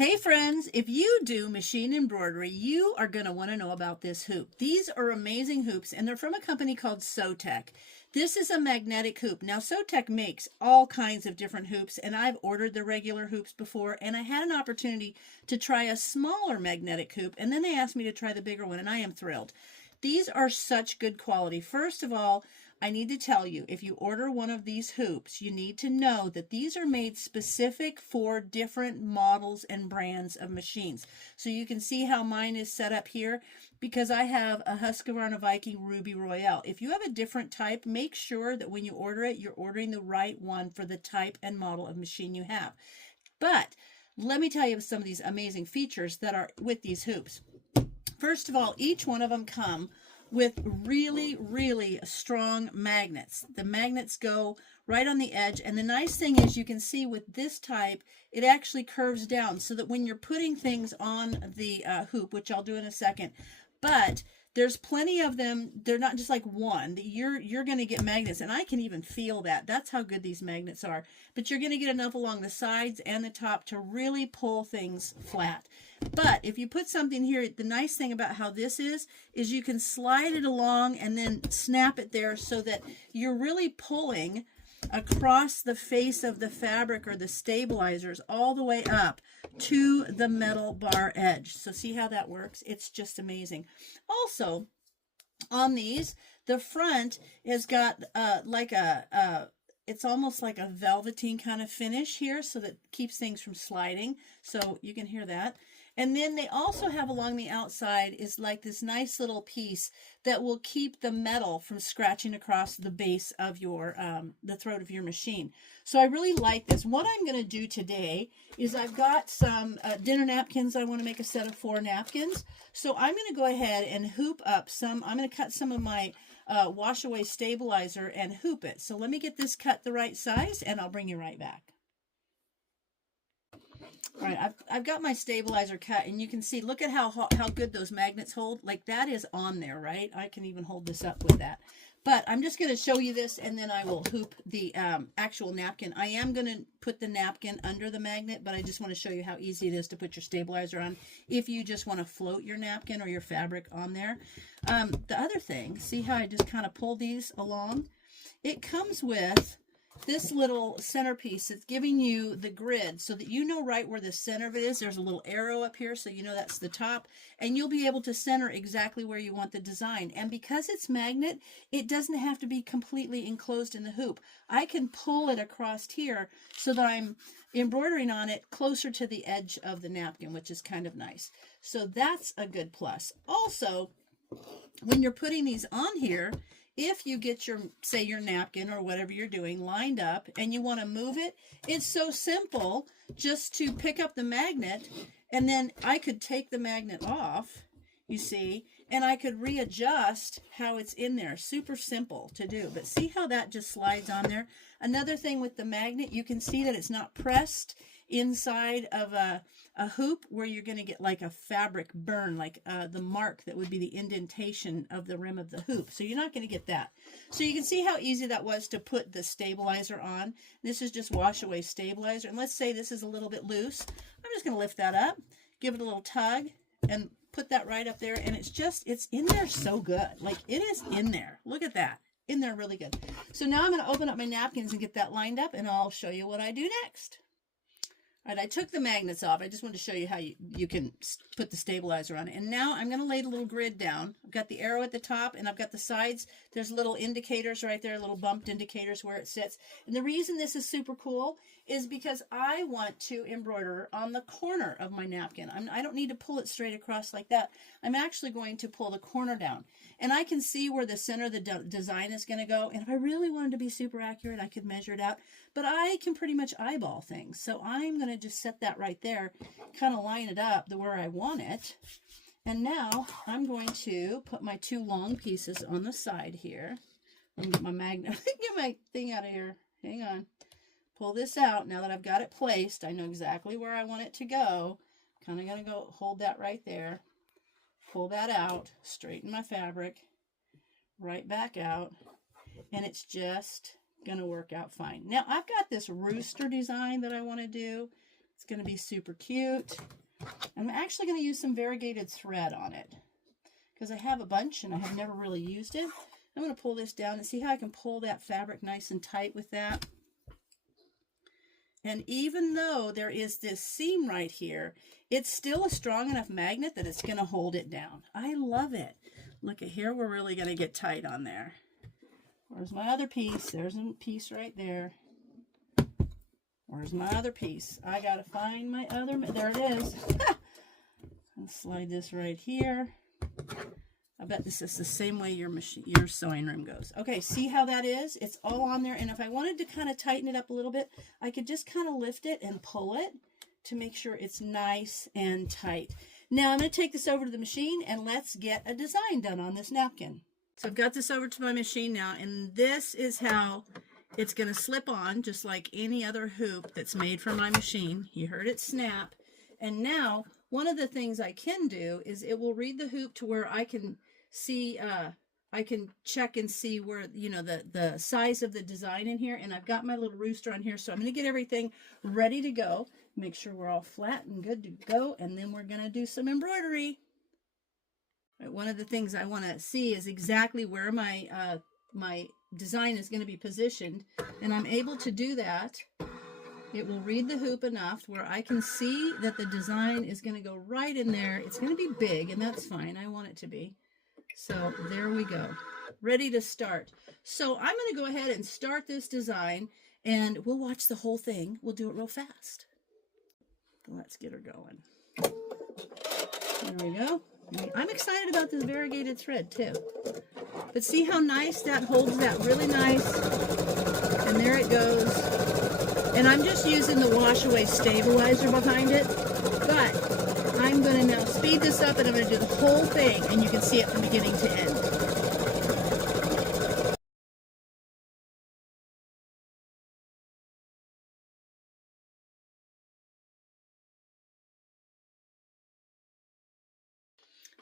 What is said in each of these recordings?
Hey friends, if you do machine embroidery, you are going to want to know about this hoop. These are amazing hoops, and they're from a company called SEWTECH. This is a magnetic hoop. Now, SEWTECH makes all kinds of different hoops, and I've ordered the regular hoops before, and I had an opportunity to try a smaller magnetic hoop, and then they asked me to try the bigger one, and I am thrilled. These are such good quality. First of all, I need to tell you, if you order one of these hoops, you need to know that these are made specific for different models and brands of machines. So you can see how mine is set up here because I have a Husqvarna Viking Ruby Royale. If you have a different type, make sure that when you order it, you're ordering the right one for the type and model of machine you have. But let me tell you some of these amazing features that are with these hoops. First of all, each one of them come with really strong magnets. The magnets go right on the edge, and the nice thing is you can see with this type it actually curves down so that when you're putting things on the hoop, which I'll do in a second, but there's plenty of them. They're not just like one. You're going to get magnets, and I can even feel that. That's how good these magnets are. But you're going to get enough along the sides and the top to really pull things flat. But if you put something here, the nice thing about how this is you can slide it along and then snap it there so that you're really pulling across the face of the fabric or the stabilizers all the way up to the metal bar edge. So see how that works? It's just amazing. Also, on these, the front has got it's almost like a velveteen kind of finish here, so that keeps things from sliding. So you can hear that. And then they also have along the outside is like this nice little piece that will keep the metal from scratching across the base of your, the throat of your machine. So I really like this. What I'm going to do today is I've got some dinner napkins. I want to make a set of 4 napkins. So I'm going to go ahead and hoop up some. I'm going to cut some of my wash away stabilizer and hoop it. So let me get this cut the right size and I'll bring you right back. All right, I've got my stabilizer cut, and you can see, look at how good those magnets hold. Like, that is on there, right? I can even hold this up with that. But I'm just going to show you this, and then I will hoop the actual napkin. I am going to put the napkin under the magnet, but I just want to show you how easy it is to put your stabilizer on if you just want to float your napkin or your fabric on there. The other thing, see how I just kind of pull these along? It comes with this little centerpiece that's giving you the grid so that you know right where the center of it is. There's a little arrow up here, so you know that's the top, and you'll be able to center exactly where you want the design. And because it's magnet, it doesn't have to be completely enclosed in the hoop. I can pull it across here so that I'm embroidering on it closer to the edge of the napkin, which is kind of nice. So that's a good plus. Also, when you're putting these on here, if you get your, say, your napkin or whatever you're doing lined up and you want to move it, it's so simple just to pick up the magnet, and then I could take the magnet off, you see, and I could readjust how it's in there. Super simple to do, but see how that just slides on there? Another thing with the magnet, you can see that it's not pressed inside of a hoop where you're going to get like a fabric burn, like the mark that would be the indentation of the rim of the hoop. So you're not going to get that. So you can see how easy that was to put the stabilizer on. This is just wash away stabilizer. And let's say this is a little bit loose. I'm just going to lift that up, give it a little tug, and put that right up there. And it's in there so good. Like, it is in there. Look at that. In there really good. So now I'm going to open up my napkins and get that lined up, and I'll show you what I do next. All right, I took the magnets off. I just wanted to show you how you can put the stabilizer on it. And now I'm going to lay the little grid down. I've got the arrow at the top, and I've got the sides. There's little indicators right there, little bumped indicators where it sits. And the reason this is super cool is because I want to embroider on the corner of my napkin. I don't need to pull it straight across like that. I'm actually going to pull the corner down. And I can see where the center of the design is going to go. And if I really wanted to be super accurate, I could measure it out. But I can pretty much eyeball things. So I'm going to just set that right there, kind of line it up to where I want it. And now I'm going to put my 2 long pieces on the side here. Let me get my magnet, get my thing out of here. Hang on. Pull this out. Now that I've got it placed, I know exactly where I want it to go. Kind of going to go hold that right there. Pull that out, straighten my fabric, right back out, and it's just going to work out fine. Now, I've got this rooster design that I want to do. It's going to be super cute. I'm actually going to use some variegated thread on it because I have a bunch and I have never really used it. I'm going to pull this down and see how I can pull that fabric nice and tight with that. And even though there is this seam right here, it's still a strong enough magnet that it's going to hold it down. I love it. Look at here, we're really going to get tight on there. Where's my other piece? There's a piece right there. Where's my other piece? I got to find my other, there it is. I'll slide this right here. I bet this is the same way your sewing room goes. Okay, see how that is? It's all on there. And if I wanted to kind of tighten it up a little bit, I could just kind of lift it and pull it to make sure it's nice and tight. Now I'm going to take this over to the machine and let's get a design done on this napkin. So I've got this over to my machine now, and this is how it's going to slip on, just like any other hoop that's made for my machine. You heard it snap. And now one of the things I can do is it will read the hoop to where I can see, I can check and see where, you know, the size of the design in here. And I've got my little rooster on here, so I'm going to get everything ready to go. Make sure we're all flat and good to go. And then we're going to do some embroidery. Right, one of the things I want to see is exactly where my, my design is going to be positioned. And I'm able to do that. It will read the hoop enough where I can see that the design is going to go right in there. It's going to be big, and that's fine. I want it to be. So there we go. Ready to start. So I'm going to go ahead and start this design, and we'll watch the whole thing. We'll do it real fast. Let's get her going. There we go. I'm excited about this variegated thread too. But see how nice that holds that really nice. And there it goes. And I'm just using the wash away stabilizer behind it. But I'm going to now speed this up and I'm going to do the whole thing, and you can see it from beginning to end.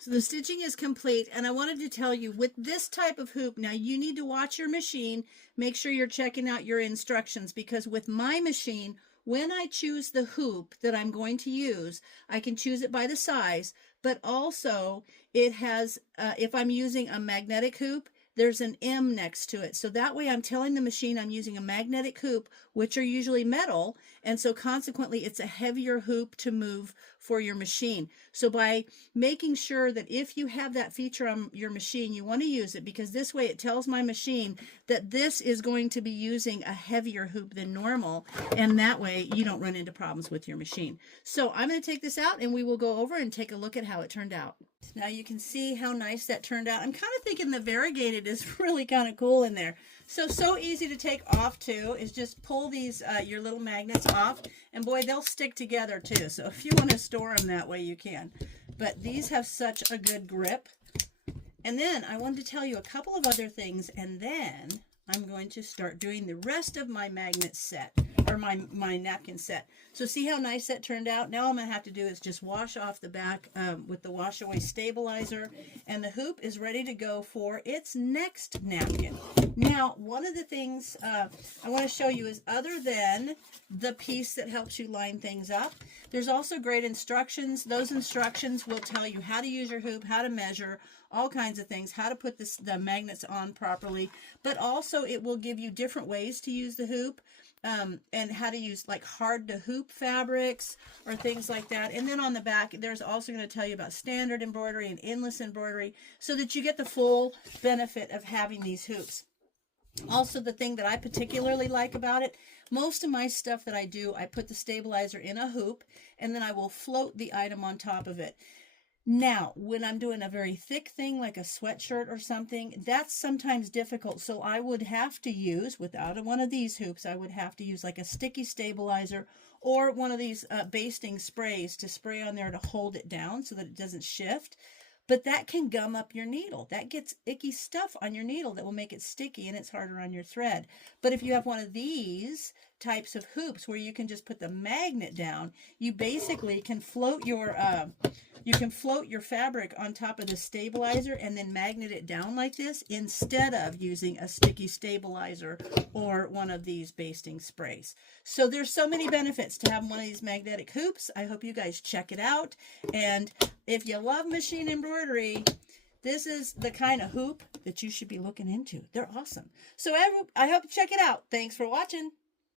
So the stitching is complete, and I wanted to tell you with this type of hoop, now you need to watch your machine, make sure you're checking out your instructions, because with my machine, when I choose the hoop that I'm going to use, I can choose it by the size, but also it has, if I'm using a magnetic hoop, there's an M next to it. So that way I'm telling the machine I'm using a magnetic hoop, which are usually metal, and so consequently it's a heavier hoop to move for your machine. So by making sure that if you have that feature on your machine, you want to use it, because this way it tells my machine that this is going to be using a heavier hoop than normal, and that way you don't run into problems with your machine. So I'm going to take this out and we will go over and take a look at how it turned out. Now you can see how nice that turned out. I'm kind of thinking the variegated is really kind of cool in there. So easy to take off too, is just pull these, your little magnets off, and boy, they'll stick together too. So if you want to store them that way, you can. But these have such a good grip. And then I wanted to tell you a couple of other things, and then I'm going to start doing the rest of my magnet set, or my napkin set. So see how nice that turned out? Now all I'm going to have to do is just wash off the back with the wash away stabilizer, and the hoop is ready to go for its next napkin. Now, one of the things I want to show you is, other than the piece that helps you line things up, there's also great instructions. Those instructions will tell you how to use your hoop, how to measure, all kinds of things, how to put the magnets on properly, but also it will give you different ways to use the hoop, and how to use like hard to hoop fabrics or things like that. And then on the back, there's also going to tell you about standard embroidery and endless embroidery, so that you get the full benefit of having these hoops. Also, the thing that I particularly like about it, most of my stuff that I do, I put the stabilizer in a hoop, and then I will float the item on top of it. Now, when I'm doing a very thick thing like a sweatshirt or something, that's sometimes difficult. So I would have to use, without one of these hoops, I would have to use like a sticky stabilizer or one of these basting sprays to spray on there to hold it down so that it doesn't shift. But that can gum up your needle. That gets icky stuff on your needle that will make it sticky, and it's harder on your thread. But if you have one of these types of hoops where you can just put the magnet down, you basically can float your You can float your fabric on top of the stabilizer and then magnet it down like this instead of using a sticky stabilizer or one of these basting sprays. So there's so many benefits to having one of these magnetic hoops. I hope you guys check it out. And if you love machine embroidery, this is the kind of hoop that you should be looking into. They're awesome. So I hope you check it out. Thanks for watching.